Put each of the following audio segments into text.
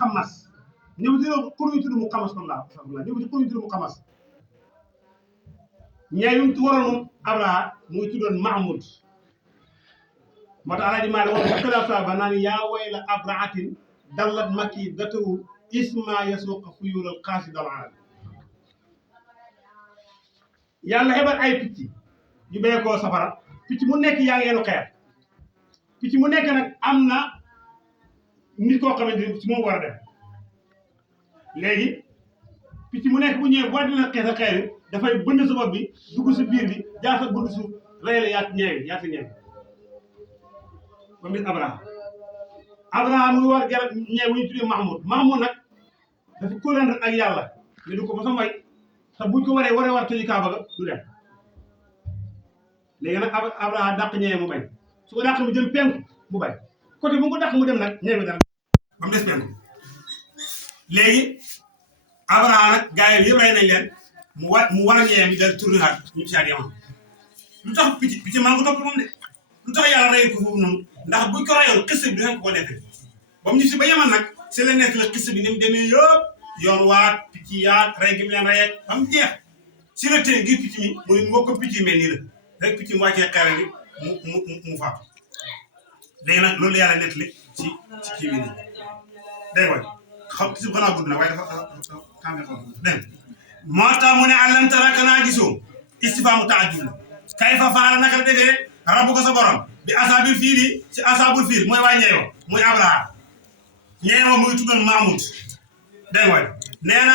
muqammas ñëw ci xur yu tudd muqammas kon laa ñëw ci xur yu tudd muqammas ñee yu mu waroon moom Abraha mu ngi tuddoon Mahmoud moo tax Alaaji Maalik wax xilaafa ba naan yaa wayla abraatin dallat makki datawu isma yasuqa fuyural xaasi dal arab yàlla xebal ay picc yu béyee koo safara picc mu nekk yaa ngi yenu xeer picc mu nekk nag am na nit koo xamante ni si moom war a def léegi picc mu nekk bu ñëwee boo dina xeex a xeer yi dafay bënd sa bopp bi dugg si biir bi jaar sa bënd suuf rey la yaa si ñeewi ba mis Abraham mu ngi war garab ñee bu ñu tuddee Mahmoud nag dafa kóolante ak yàlla ne du ko ba sa may te buñ ko waree war tëju Kaaba ga du dem léegi nag Abraham dàq ñee mu bañ su ko dàq mu jëm penku mu bañ côté bu ko dàq mu dem nag ñee bi dara ba mu des penku léegi Abraham nag gars yi yëpp rey nañ leen mu war a ñee mi dal tourné xaat ñu si Yaman lu tax picc maa ngi ko topp moom de lu tax yàlla rey ko foofu noonu ndax buñ ko reyoon xis bi dinañ ko nekk ba mu ñu si ba Yaman nag c'est la nekk la xis bi ni mu demee yëpp yoon waat picc yaat rey gi mu leen rey ba mu jeex si la tee ngir picc mi muy moo ko picc mel nii la rek picc mu wàccee xare bi mu faatu léegi nag loolu yàlla nettali ci kii bi nii dégg nga xam xis bi xanaa gudd na waaye dafa dégg moo tax mu ne alam tara kanaa gisoo istifaamu taajjub la kayfa faala naka la defee rabbuka sa borom bi asaabil fiili ci asaabul fiil mooy waa ñeewo muy Abraha ñeewo muy tuddoon Mahmoud dégg nga nee na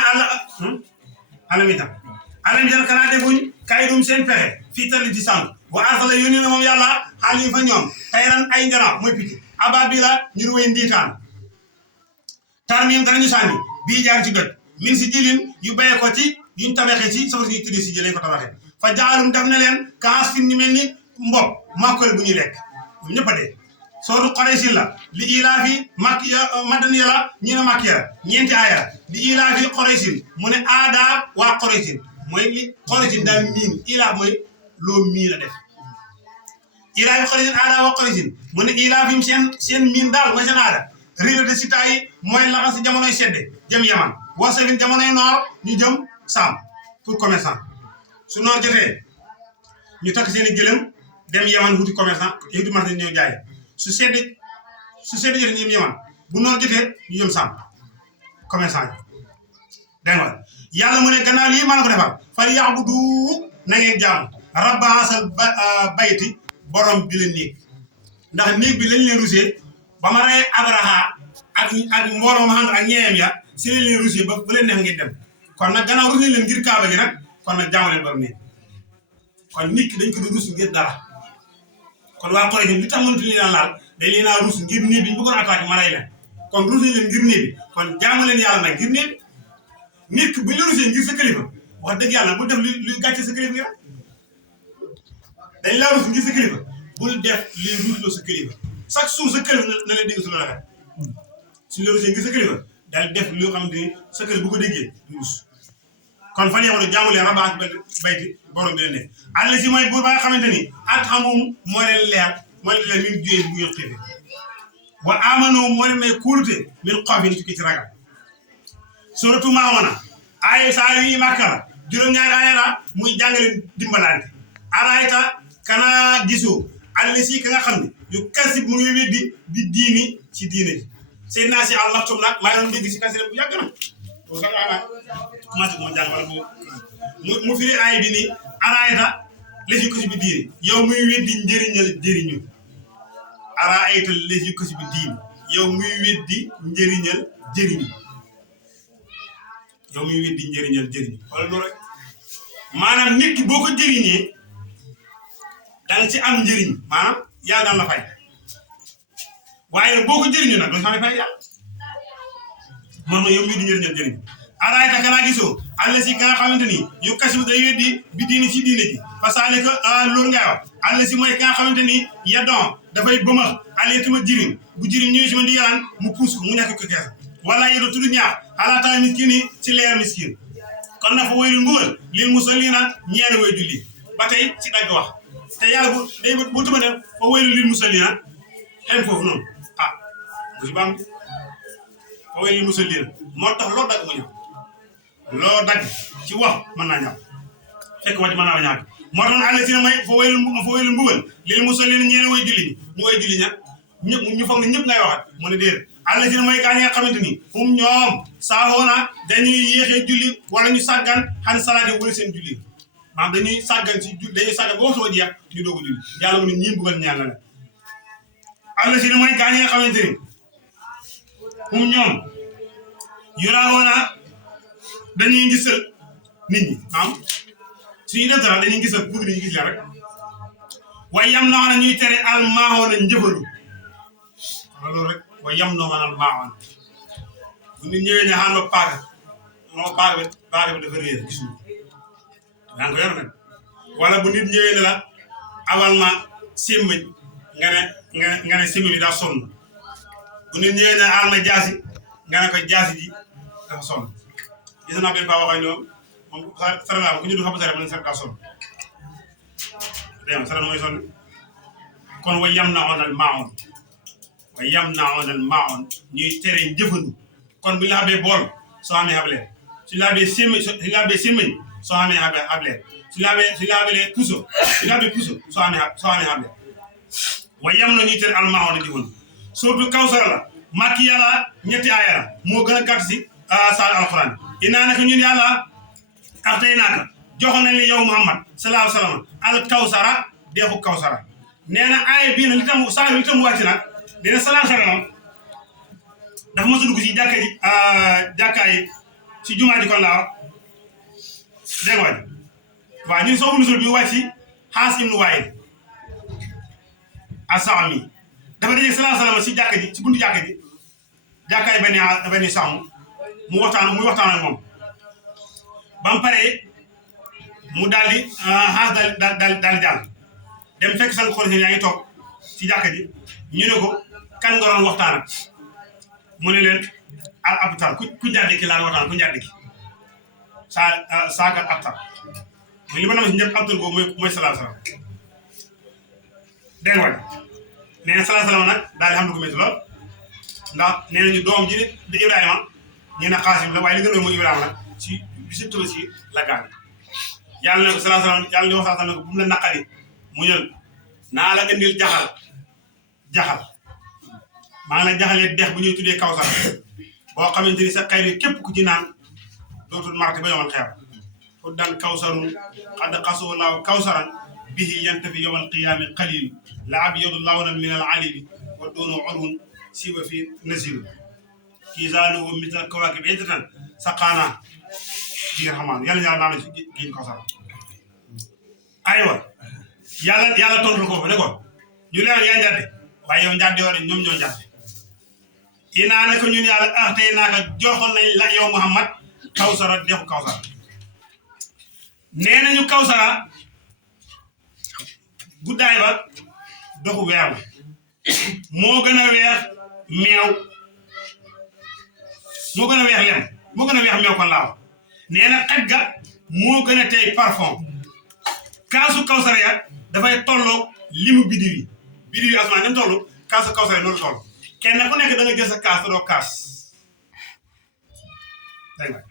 alamitam alamitam kanaa defuñ kay dum seen pexe fii tali di sànq wa arsala yónni na moom yàlla xaal yi fa ñoom tayran ay njanaaw mooy picc ababila ñu ruwee ndiitaan tarmim danañu sànni bii jaar ci gët min si jilin yu béyee ko ci yuñ tabaxee ci safar si tuddi si jëlee ko tabaxee fa jaalum def na leen kaas fin ni mel ni mbopp makkole bu ñuy lekk ñoom ñëpp a dee sootu Quraysh la li ilaafi makki madaniya la ñi ne makki la ñeenti aaya li ilaafi Quraysh mu ne aadaa waa Quraysh mooy li Quraysh daal miin ilaaf mooy loo miin a def ilaafi Quraysh aadaa waa Quraysh mu ne ilaafim seen miin daal mooy seen aada rive de sita yi mooy laxa si jamonoy sedde jëm Yaman wasafin jamonoy noor ñu jëm Saam pour commerçant su noor jotee ñu takk seen i gëlëm dem Yaman wuti commerçant wuti marché ñëw jaay su sedd jotee ñu jëm Yaman bu noor jotee ñu jëm Saam commerçant yi dégg nga yàlla mu ne gannaaw lii maa la ko defal fal ya'budu na ngeen jaamu rabba asal bayti borom bi la néeg ndax néeg bi lañ leen rusee ba ma rey Abraha ak mbooloo ma ànd ak ñeeyam ya si lañ leen rusee ba leen neex ngeen dem kon nag gannaaw rus nañ leen ngir Kaaba gi nag kon nag jaamu leen borom néeg kon nit ki dañ ko doon rus ngir dara kon waa Quraysh li tax mënut leen laal dañ leen a rus ngir néeg bi ñu bëggoon attaqué ma rey leen kon rus nañ leen ngir néeg bi kon jaamu leen yàlla nag ngir néeg nit ki bu ñu la rusee ngir sa kilifa wax dëgg yàlla bul def lu gàcce sa kilifa nga dañ laa rus ngir sa kilifa bul def li rusloo sa kilifa chaque jour sa kilifa na leen dégg su la rafet suñu la rusee ngir sa kilifa daal def loo xamante ni sa kilifa bu ko déggee du rus kon fan yowone jaamu leen rabaa bayti borom bi leen ne àll si mooy buur ba nga xamante ni ak xamum moo leen leer min juyee bu ngeen xiife wa amano moo leen may kóolute min xoofin tukki ci ragal suratu Maa'una ay saa yi Makka la juróom-ñaari aaya la muy jàngale dimbalante araayta kana gisoo àll si ka nga xam ne yu kasib mu ngi weddi bi diini ci diine ji seen naa si Al Maktoum nag maa ngi doon dégg si kasib bu yàgg na commencé moo jàng wala mu firi aay bi nii araayta les yu kasi bi diine yow muy weddi njëriñal jëriñu araayta les yu kasi bi diine yow muy weddi njëriñal jëriñu yow muy weddi njëriñal jëriñu wala loolu rek maanaam nit ki boo ko jëriñee danga ci am njëriñ maanaam yàlla daan la fay waaye boo ko jëriñoo nag doo xam ne fay yàlla moom yow weddi njëriñal jëriñu araayta kanaa gisoo àll si ka nga xamante ni yu kasi day weddi bi diine ci diine ji fasaale que loolu ngay wax àll si mooy ka nga xamante ni yadon dafay bëmax aleetuma jirim bu jirim ñëwee si ma di yalaan mu puus ko mu ñàkk ko kees wala yedo tudd ñaax xalaata miskin yi ci leer miskin kon na fa waylul mbugal lil musallina ñeene way julli ba tey ci dagg wax te yàlla bu day bu tuma ne fa waylul lil musallina xen foofu noonu bu si baam fa waylil musallin moo tax loo dagg mu ñaaw loo dagg ci wax mën naa ñaaw fekk wax ji mën naa la ñaaw moo tax àll si ne mooy fa waylil mbugal lil musallin ñeene way julli ñu way julli ña ñëpp ñu foog ne ñëpp ngay waxat mu ne déedéet àll si ne mooy gaa ñi nga xamante ni hum ñoom saahoona dañuy yéexee julli wala ñu sàggan xan salaati wala seen julli maanaam dañuy sàggan ci julli dañuy sàggan ba waxtu ba jeex ñu doog a julli yàlla mu ne ñii mbugal ñaan la àll si ne mooy gaa ñi nga xamante ni hum ñoom yuraawoona dañuy gisal nit ñi suñu def dara dañuy gisal bëgg nañu gis la rek waaye yam noo xam ne ñuy tere al maaxoon a njëfalu loolu rek waaye yam noo xam ne al maaxoon bu nit ñëwee ne xaan ma paaka bi dafa réer gisul yaa ngi ko yor nag wala bu nit ñëwee ne la abal ma simmiñ nga ne simmiñ bi daa sonn bu nit ñëwee ne aal ma jaasi nga ne ko jaasi ji dafa sonn gis naa benn paa waxee ñoom moom sara laa ku ñu du xam sara man sara daa sonn dégg nga sara mooy sonn kon way yam naa onal maaoon way yam naa onal maaoon ñuy tere njëfandu kon bu ñu la xamee bool soo xamee xableer suñu la xamee simmiñ soo xamee xableer suñu la xamee puso soo xamee xableer way yam na ñuy tere al maaoon a njëfandu surtout kawsara la màkki yàlla ñetti aaya la moo gën a gàtt si saal alquran inaa naka ñun yàlla axtay naaka joxoon nañ li yow Muhammad sallallahu alayhi wa sallam al kawsara deexu kawsara nee na aaya bii nag li tam wàcc nag nee na sallallahu alayhi wa sallam dafa mos a dugg si jàkkaay si jumaa ji kon laa dégg nga waaw ñun soo nusul bi wàcc si Xaas ibnu Waayil as-Saami dafa dajeeg sallallahu alayhi wa sallam si jàkka ji si buntu jàkkaay benn sàmm muy waxtaan ak moom ba mu paree mu daal di Xaas daal di jàll dem fekk sang xool yaa ngi toog si jàkka ji ñu ne ko kan nga doon waxtaan ak mu ne leen al abtar ku njàddi ki laa waxtaan ku njàddi ki saaka abtar mooy li ma nam si ñëpp abtar boobu mooy salaa salaam dégg nga nee na salaa salaam nag daal di xam ne ko métti lool ndax nee nañu doom ji di Ibrahima ñu ne Xaasim la waaye li gën a mooy Ibrahima nag si bisu Tabaski la gaañ yàlla ne ko salaa salaam yàlla ne wax salaa salaam ne ko bu mu la naqari mu ñëw naa la indil jaxal maa ngi la jaxalee dex bu ñuy tuddee kawsar boo xamante ni sa xayri képp ku ci naan dootul marti ba yomal xeer fu daan kawsarun xad xasoo laaw kawsaran bihi yantafi yowmal qiyaami qalil la abyadu lawnan min al alili wa doonu urun siba fi nasiru kiisaanuhu mitla kawaakib iddatan saqaana bi rahmaan yàlla naa la ci giin kawsar aywa yàlla tontu ko fa ne ko ñu leen yaa njàdde waaye yow njàdde wala ñoom ñoo njàdde inaa ne ko ñun yàlla tey naaka joxoon nañ la yow Muhammad kawsara dexu kawsara nee nañu kawsara guddaay ba doxu weer la moo gën a weex meew moo gën a weex lem moo gën a weex meew kon laaw nee na xet ga moo gën a tey parfum kaasu kawsara ya dafay tolloo limu bidiw yi asmaan dem tollu kaasu kawsara noonu toll kenn ku nekk da nga jël sa kaas te doo kaas dégg nga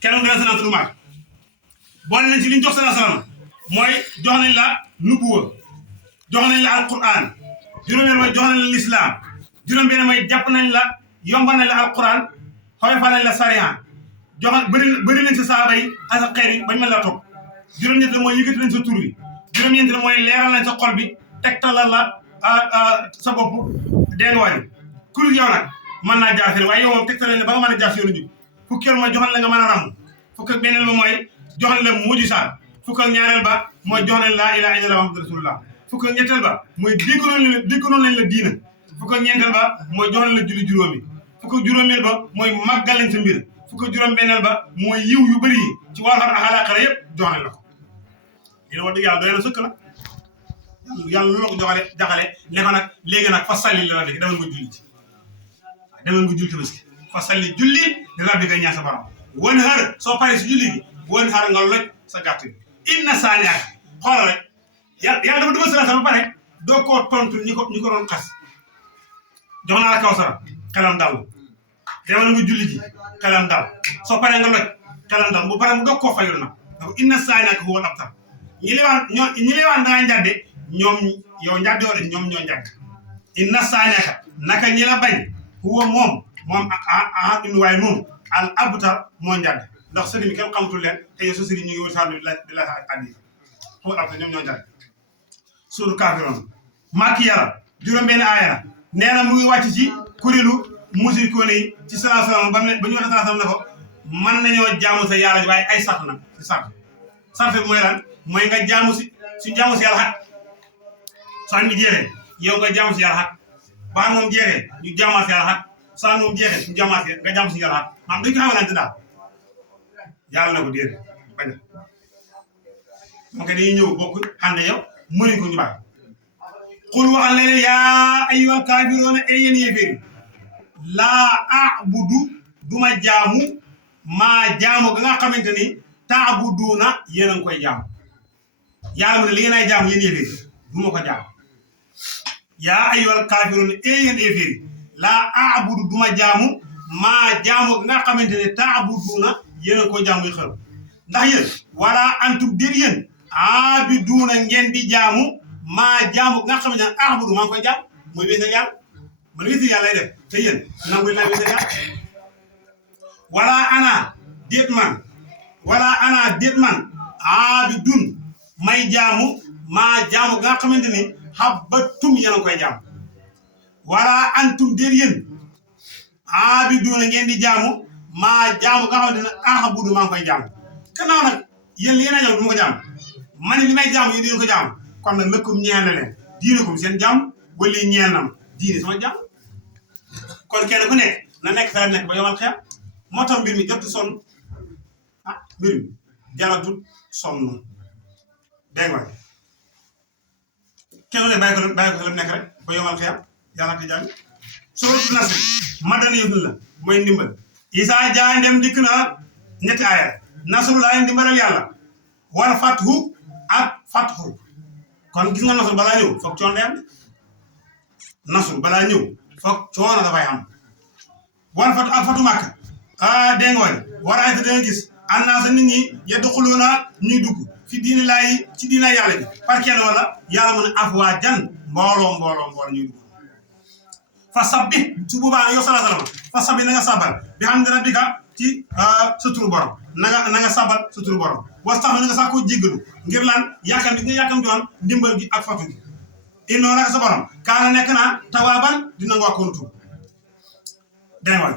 kenn dana sa naan du maag boole nañ ci li ñu jox sallallahu alayhi wasallam mooy jox nañ la nubuwa jox nañ la alquran juróomeel mooy jox nañ la lislaam juróom-benn mooy jàpp nañ la yombal nañ la alquran xoyofal nañ la sariya jox bëri nañ sa saaba yi ak sa xeer yi bañ mën la topp juróom-ñett la mooy yëkkati nañ sa tur wi juróom-ñeent la mooy leeral nañ sa xol bi tegtalal la sa bopp dégg nga kul yow nag mën naa jaar fii waaye yow moom tegtal ne ba nga mën a jaar si yoonu jub fukkeel mooy joxal la nga mën a ràmm fukk ak beneen ba mooy joxal la mujisaat fukk ak ñaareel ba mooy joxal laa ilaaha illallaah muhammadu rasulullah fukk ak ñetteel ba mooy déggoonoon nañ la diina fukk ak ñeenteel ba mooy joxal la julli juróomi fukk ak juróomeel ba mooy màggal lañ sa mbir fukk ak juróom-benneel ba mooy yiw yu bëri yi ci wàllu ak àllaaxira yëpp joxal la ko yéen wax dëgg yàlla doy na sëkk la yàlla lu la ko jaxale ne ko nag léegi nag fa salli la rabbi demal nga julli ci demal nga julli Tabaski fa salli julli li rabbi nga ñaan sa borom wan xar soo paree si julli gi wan xar nga loj sa gàtt bi inna saani ak xoolal rek yàlla dafa dugal sala ba pare doo koo tontu ñi ko doon xas jox naa la kawsara xelam dal demal nga julli ji xelam dal soo paree nga loj xelam dal bu paree mu doog koo fayul nag dafa inna saa'inaka huwal abtar ñi lay wax da nga njàdde ñoom yow njàdde wala ñoom ñoo njàdd inna saa'inaka naka ñi la bañ huwa moom waaye moom al abtar moo njàdd ndax sëriñ bi kenn xamatul leen te yow sa sëriñ ñu ngi wër sànni di la addi huwal abtar ñoom ñoo njàdd suuru kaafiroon màkki yàlla juróom-benn aaya la nee na mu ngi wàcc ci kuréelu musrikoon yi ci sallallahu alayhi wasallam ba ñu wax sallallahu alayhi wasallam ne ko mën nañoo jaamu sa yàlla ji waaye ay sart nag ci sart bi mooy lan mooy nga jaamu si yàlla xat soo mi jeexee yow nga jaamu si yàlla xat baa moom jeexee ñu jaamaa si yàlla xat saa moom jeexee ñu jaamaa si nga jaamu si yàlla xat maanaam dañu ko xamalante daal yàlla na ko déedéet bañ a moom kay dañuy ñëw bokk ànd yow mënuñ ko ñu baax xul waxal leen yaa ayyuhal kaafiruuna ay yéen yéeféeri laa a'budu duma jaamu maa jaamu ga nga xamante ni ta'buduuna yéen a ngi koy jaamu yàlla mu ne li ngeen ay jaamu yéen yéeféeri duma ko jaamu yaa ayyuhal kaafiruuna ay yéen yéeféeri laa a'budu duma jaamu maa jaamu ga nga xamante ni ta'buduuna yéen a ngi koy jaamu yi xel ndax yéen wala antum déet yéen aabiduuna ngeen di jaamu maa jaamu nga xam ne a'budu maa ngi koy jaam mooy wéetal yàlla man wéetal yàlla lay def te yéen nangu laa wéetal yàlla wala ana déet man aabidun may jaamu maa jaamu nga xamante ni habbatum yéen a koy jaam wala antum déet yéen aabiduuna ngeen di jaamu maa jaamu nga xamante ne a'budu maa ngi koy jaam gannaaw nag yéen li ngeen a ñëw du ma ko jaam man li may jaamu yéen di ko jaam kon nag lëkkum ñeel na leen diine ko seen jàmm wala ñeel na ma diine sama jàmm kon kenn ku nekk na nekk fa la nekk ba yomal xeex moo tax mbir mi jot sonn mbir mi jaratul sonn dégg nga kenn ku nekk bàyyi ko fa la nekk rek ba yomal xeex yàlla ti jàng soo nasri madani yëf la mooy ndimbal isaa jaa ndem dikk na ñetti aaya nasrullahi ndimbalal yàlla wal fathu ak fathu kon gis nga nasru balaa ñëw foog coono day am nasru balaa ñëw foog coono dafay am wal fatu ak fatu màkk dégg nga war a da nga gis annaasa nit ñi yadxuluuna ñuy dugg fi diini laay ci diina yàlla bi par kenn wala yàlla mën a afwaajan mbooloo ñuy dugg fa sabbi su boobaa yow sallallahu alayhi wasallam fa sabbi na nga sabal bi hamdi rabbika ci sa turu borom na nga sabal sa turu borom wastaxfir na nga sax koo jéggalu ngir lan yàkkam bi nga yàkkam di woon ndimbal gi ak fatu gi innoo naka sa borom kaana nekk naa tawaaban dina nga wakkoon tuub dégg nga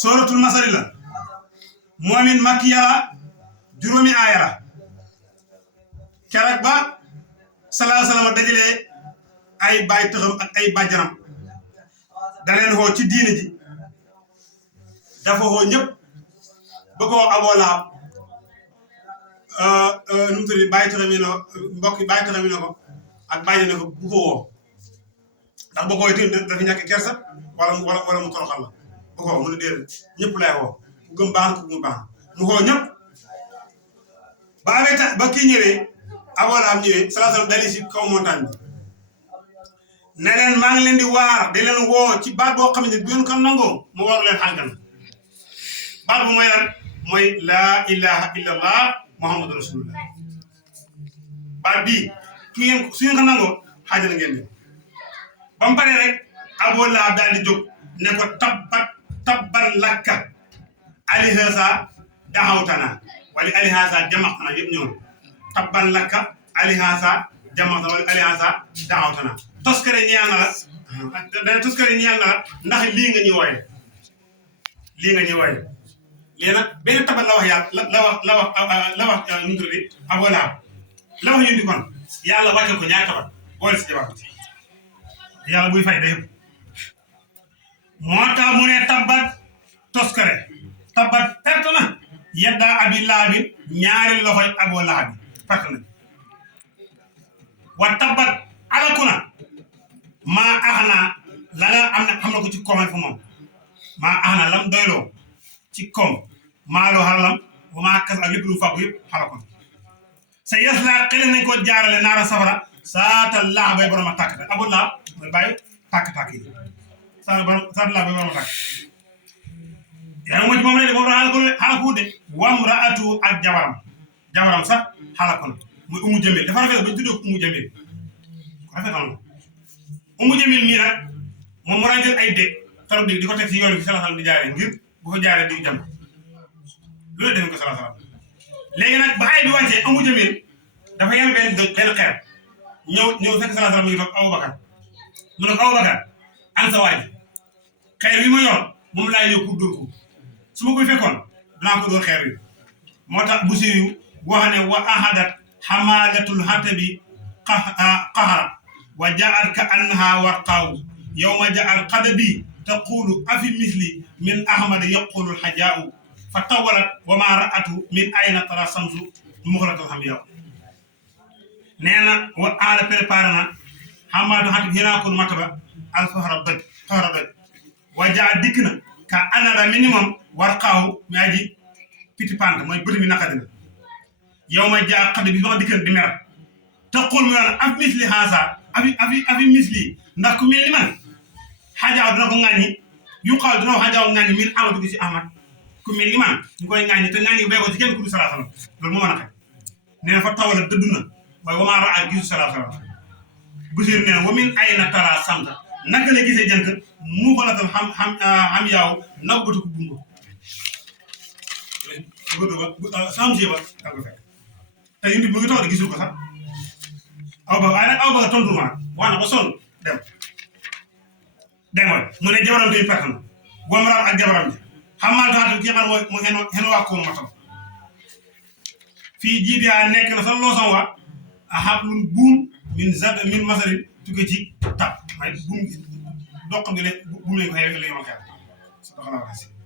sooratul masari la moom it makki yàlla juróomi aaya la keroog ba sallallahu alayhi wasallam dajalee ay baay tëxam ak ay bàjjanam da leen xoo ci diine ji dafa xoo ñëpp ba ko Aboo Lahab nu mu tudd bàyyi tëxam yi ne ko mbokk yi bàyyi tëxam yi ne ko ak bàyyi ne ko bu ko woo ndax boo ko woowee tamit dafa ñàkk kersa wala mu toroxal la bu ko woo mu ne déedéet ñëpp lay woo ku gëm baax na ku gëm baax na mu xoo ñëpp ba amee ba kii ñëwee Aboo Lahab ñëwee sallallahu alayhi wasallam dali si kaw montagne bi ne leen maa ngi leen di waar di leen woo ci baat boo xam ne bu ngeen ko nangoo mu war leen xàngal baat bu mooy lan mooy laa ilaha illallah muhammadu rasulullah baat bii su ngeen ko nangoo xaajal ngeen dem ba mu paree rek Aboo Lahab daal di jóg ne ko tabban lakka alihaasa daxawtana wala alihaasa jamaxtana yëpp ñëw na tabban lakka alihaasa jamaxtana wala alihaasa daxawtana toskare ñeel na la dana toskare ñeel na la ndax lii nga ñu wooye lii nag benn tabal la wax yàlla la wax nu mu tudd Aboo Lahab la wax ñu di kon yàlla wàcce ko ñaari tabal boole si jabar yàlla buy fay day yëpp moo tax mu ne tabbat toskare tabbat perte na yeddaa Abi Lahabin ñaari loxoy Aboo Lahab perte na wa tabbat alaku na maa axanaa la nga am na ko ci koom fa moom maa axanaa lam doyloo ci koom maa loo xalalam wa maa kas ak lépp lu fàggu yëpp xalakoon sa yes laa xële nañ ko jaarale naara safara saata laax bay borom a tàkk Aboo Lahab mooy bàyyi tàkk-tàkk yi sa la ba ma tak yaa mo ci moom rek moom xala ko de wamraatu ak jabaram sax xala ko muy umu jamil dafa rafet ba ñu tuddee umu jamil ko rafetal na umu jamil nii nag moom mu jël ay dég tarab di ko teg si yoon bi salaasal di jaaree ngir bu fa jaaree di jam loolu def ko salaasal léegi nag ba ay bi wàccee umu jamil dafa yem benn xeer ñëw fekk salaasal mu ngi toog Abubakar mu ne ko Abubakar an sa waaj xeer bi ma yor moom laay ñëw pour dóor ko su ma koy fekkoon dinaa ko dóor xeer bi moo tax bu siyu wax ne wa ahadat xamaalatul xatabi qaxara wa jaat ka annaha warqaaw yawma jaal qadabi taqulu afi misli min ahmad yaqulu alxajaau fa tawalat wa ma raatu min ayna tara samsu muxlatal xam yow nee na wa aada préparé na xamaalatul xatabi hinakul mataba alfahra doj wa jaa dikk na ka anara minimum warqaaw mi aji piti pante mooy bëti mi naqadi na yow ma jaa xad bi ma dikkan di mer taqul mu naan af misli xaasa afi misli ndax ku mel ni man xajaaw dina ko ŋàññi yuqaaw dina ko xajaaw ŋàññi min amadu gi si ahmad ku mel ni man ñu koy ŋàññi te ŋàññi bay ko ci kenn ku du salaa salaam loolu moo mën a xaj nee na fa tawala dëddu na waaye wamaa raa gisu salaa salaam Busir nee na wa min ayna tara samta naka la gisee jant mu xalatal xam yaaw naw bëtu ko gumba samsi ba da ko fekk te indi mu ngi toog de gisul ko sax aw ba waaye nag aw ba tontu ma wax na ko sonn demoy mu ne jabaram te perte na gomraam ak jabaram ji xamal taxatam ki xam mooy mu xen wàkkoonu matam fii jiidiyaa nekk na sa loosan wa a xablun buum min masarin tukke ci tab may buum doq ngi leen buum lañ ko xew la yomal xeer sa doxalaa